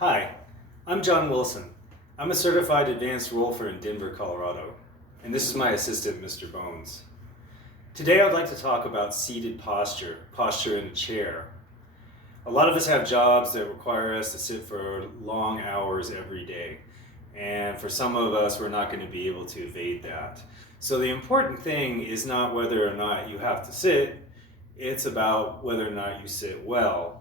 Hi, I'm John Wilson. I'm a certified advanced rolfer in Denver, Colorado, and this is my assistant, Mr. Bones. Today I'd like to talk about seated posture in a chair. A lot of us have jobs that require us to sit for long hours every day, and for some of us we're not going to be able to evade that. So the important thing is not whether or not you have to sit, it's about whether or not you sit well.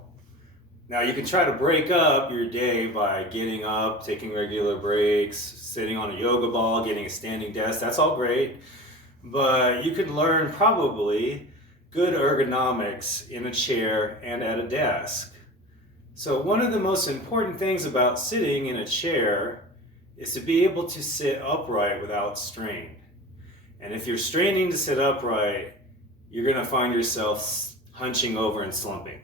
Now you can try to break up your day by getting up, taking regular breaks, sitting on a yoga ball, getting a standing desk. That's all great, but you could learn probably good ergonomics in a chair and at a desk. So one of the most important things about sitting in a chair is to be able to sit upright without strain. And if you're straining to sit upright, you're going to find yourself hunching over and slumping,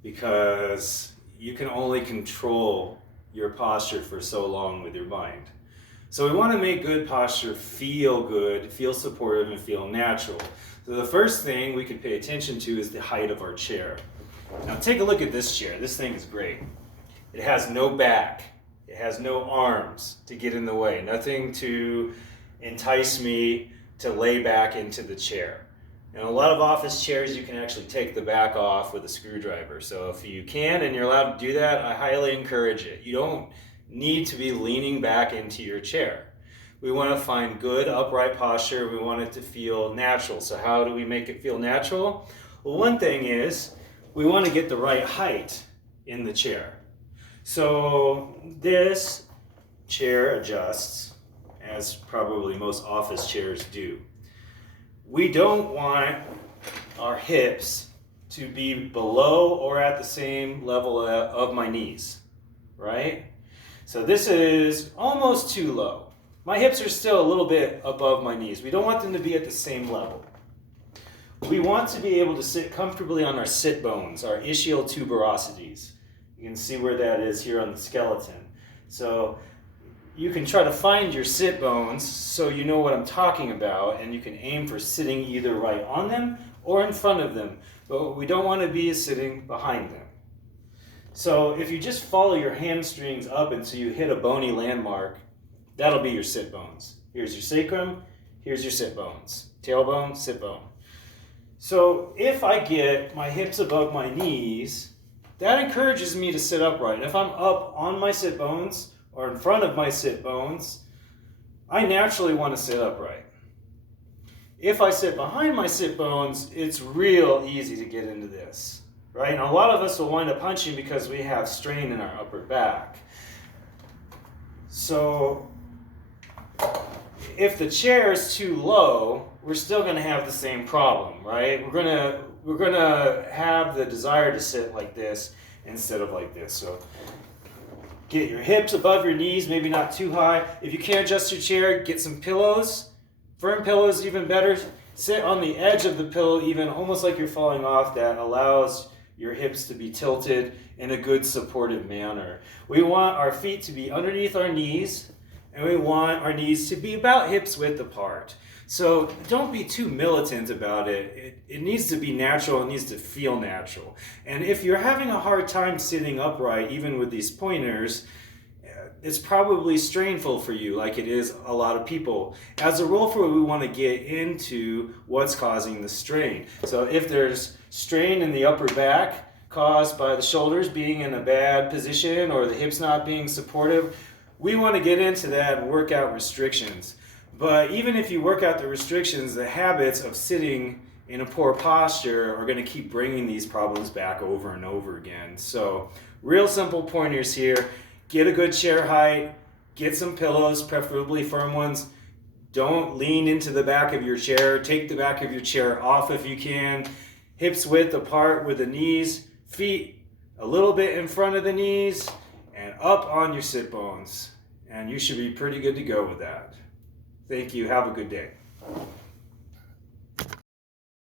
because you can only control your posture for so long with your mind. So we want to make good posture feel good, feel supportive, and feel natural. So the first thing we could pay attention to is the height of our chair. Now take a look at this chair. This thing is great. It has no back. It has no arms to get in the way. Nothing to entice me to lay back into the chair. In a lot of office chairs, you can actually take the back off with a screwdriver. So if you can and you're allowed to do that, I highly encourage it. You don't need to be leaning back into your chair. We want to find good upright posture. We want it to feel natural. So how do we make it feel natural? Well, one thing is we want to get the right height in the chair. So this chair adjusts, as probably most office chairs do. We don't want our hips to be below or at the same level of my knees, right? So this is almost too low. My hips are still a little bit above my knees. We don't want them to be at the same level. We want to be able to sit comfortably on our sit bones, our ischial tuberosities. You can see where that is here on the skeleton. So you can try to find your sit bones so you know what I'm talking about, and you can aim for sitting either right on them or in front of them. But what we don't want to be is sitting behind them. So if you just follow your hamstrings up until you hit a bony landmark, that'll be your sit bones. Here's your sacrum, here's your sit bones. Tailbone, sit bone. So if I get my hips above my knees, that encourages me to sit upright. And if I'm up on my sit bones, or in front of my sit bones, I naturally want to sit upright. If I sit behind my sit bones, it's real easy to get into this, right? And a lot of us will wind up hunching because we have strain in our upper back. So if the chair is too low, we're still going to have the same problem, right? We're gonna have the desire to sit like this instead of like this. So get your hips above your knees, maybe not too high. If you can't adjust your chair, get some pillows. Firm pillows, even better. Sit on the edge of the pillow, even almost like you're falling off. That allows your hips to be tilted in a good supportive manner. We want our feet to be underneath our knees, and we want our knees to be about hips width apart. So don't be too militant about it. It needs to be natural. It needs to feel natural. And if you're having a hard time sitting upright, even with these pointers, it's probably strainful for you, like it is a lot of people. As a rolfer, we want to get into what's causing the strain. So if there's strain in the upper back caused by the shoulders being in a bad position or the hips not being supportive, we want to get into that and work out restrictions. But even if you work out the restrictions, the habits of sitting in a poor posture are going to keep bringing these problems back over and over again. So real simple pointers here. Get a good chair height. Get some pillows, preferably firm ones. Don't lean into the back of your chair. Take the back of your chair off if you can. Hips width apart with the knees. Feet a little bit in front of the knees and up on your sit bones. And you should be pretty good to go with that. Thank you. Have a good day.